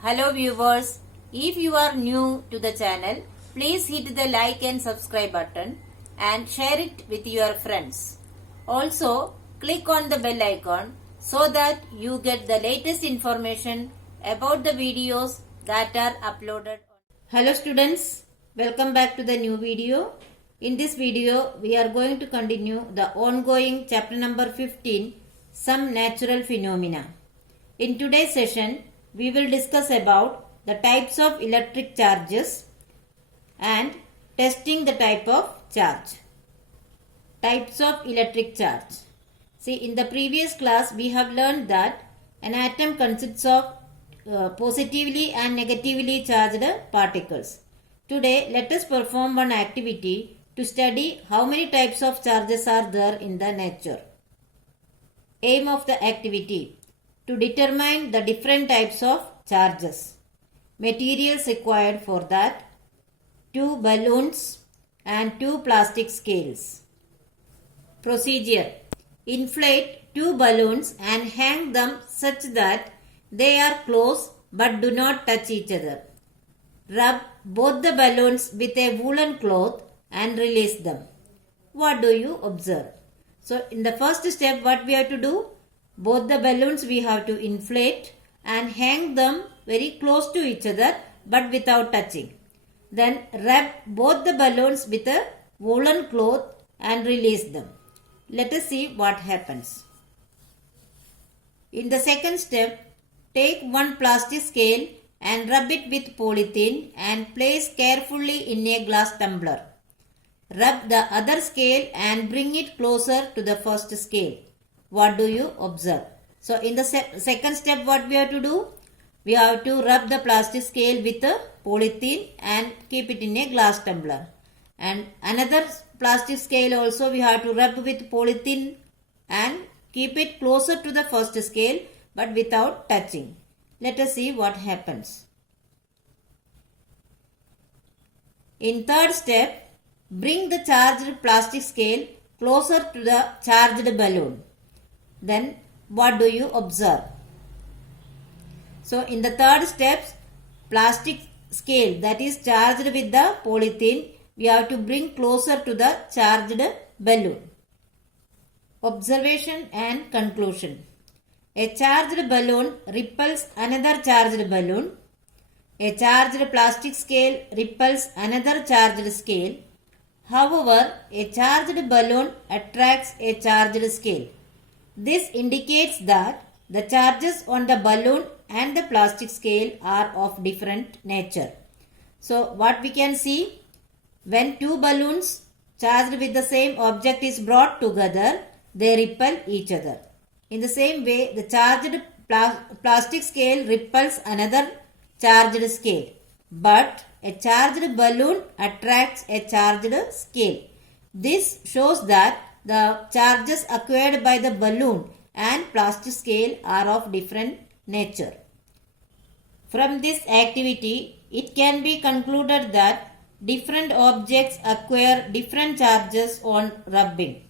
Hello viewers, if you are new to the channel, please hit the like and subscribe button and share it with your friends. Also, click on the bell icon so that you get the latest information about the videos that are uploaded. Hello students, welcome back to the new video. In this video, we are going to continue the ongoing chapter number 15, Some Natural Phenomena. In today's session, we will discuss about the types of electric charges and testing the type of charge. Types of electric charge. See, in the previous class, we have learned that an atom consists of positively and negatively charged particles. Today, let us perform one activity to study how many types of charges are there in the nature. Aim of the activity: to determine the different types of charges. Materials required for that: 2 balloons and 2 plastic scales. Procedure: inflate 2 balloons and hang them such that they are close but do not touch each other. Rub both the balloons with a woolen cloth and release them. What do you observe? So in the first step, what we have to do? Both the balloons we have to inflate and hang them very close to each other but without touching. Then wrap both the balloons with a woolen cloth and release them. Let us see what happens. In the second step, take one plastic scale and rub it with polythene and place carefully in a glass tumbler. Rub the other scale and bring it closer to the first scale. What do you observe? So in the second step, what we have to do? We have to rub the plastic scale with a polythene and keep it in a glass tumbler. And another plastic scale also we have to rub with polythene and keep it closer to the first scale but without touching. Let us see what happens. In third step, bring the charged plastic scale closer to the charged balloon. Then what do you observe? So in the third step, plastic scale that is charged with the polythene, we have to bring closer to the charged balloon. Observation and conclusion. A charged balloon repels another charged balloon. A charged plastic scale repels another charged scale. However, a charged balloon attracts a charged scale. This indicates that the charges on the balloon and the plastic scale are of different nature. So what we can see, when two balloons charged with the same object is brought together, they repel each other. In the same way, the charged plastic scale repels another charged scale. But a charged balloon attracts a charged scale. This shows that the charges acquired by the balloon and plastic scale are of different nature. From this activity, it can be concluded that different objects acquire different charges on rubbing.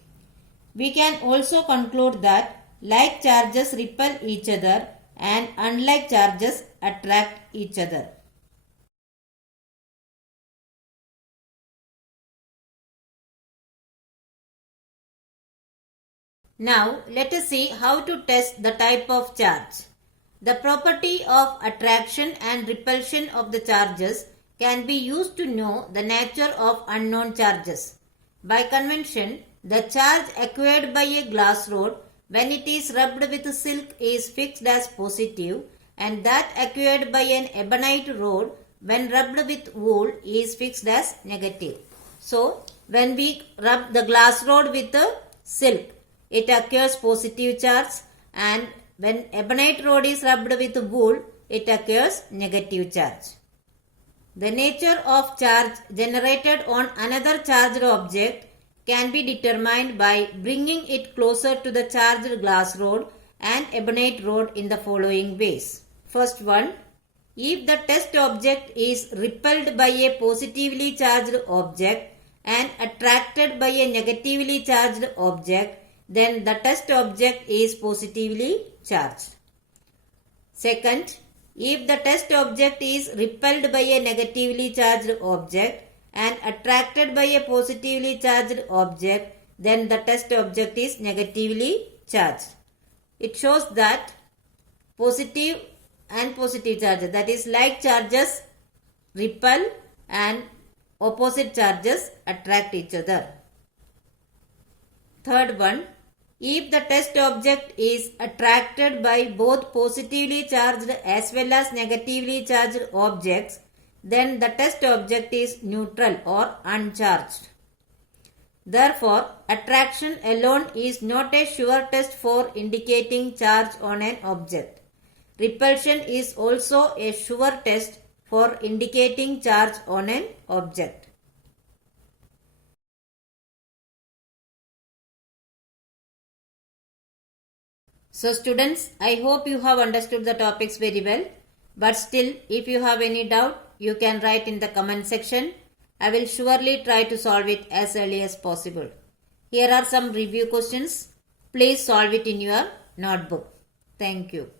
We can also conclude that like charges repel each other and unlike charges attract each other. Now let us see how to test the type of charge. The property of attraction and repulsion of the charges can be used to know the nature of unknown charges. By convention, the charge acquired by a glass rod when it is rubbed with silk is fixed as positive, and that acquired by an ebonite rod when rubbed with wool is fixed as negative. So, when we rub the glass rod with the silk, it acquires positive charge, and when ebonite rod is rubbed with wool, it acquires negative charge. The nature of charge generated on another charged object can be determined by bringing it closer to the charged glass rod and ebonite rod in the following ways. First one, if the test object is repelled by a positively charged object and attracted by a negatively charged object, then the test object is positively charged. Second, If the test object is repelled by a negatively charged object and attracted by a positively charged object, then the test object is negatively charged. It shows that positive and positive charges, that is like charges repel and opposite charges attract each other. Third one, if the test object is attracted by both positively charged as well as negatively charged objects, then the test object is neutral or uncharged. Therefore, attraction alone is not a sure test for indicating charge on an object. Repulsion is also a sure test for indicating charge on an object. So students, I hope you have understood the topics very well. But still, if you have any doubt, you can write in the comment section. I will surely try to solve it as early as possible. Here are some review questions. Please solve it in your notebook. Thank you.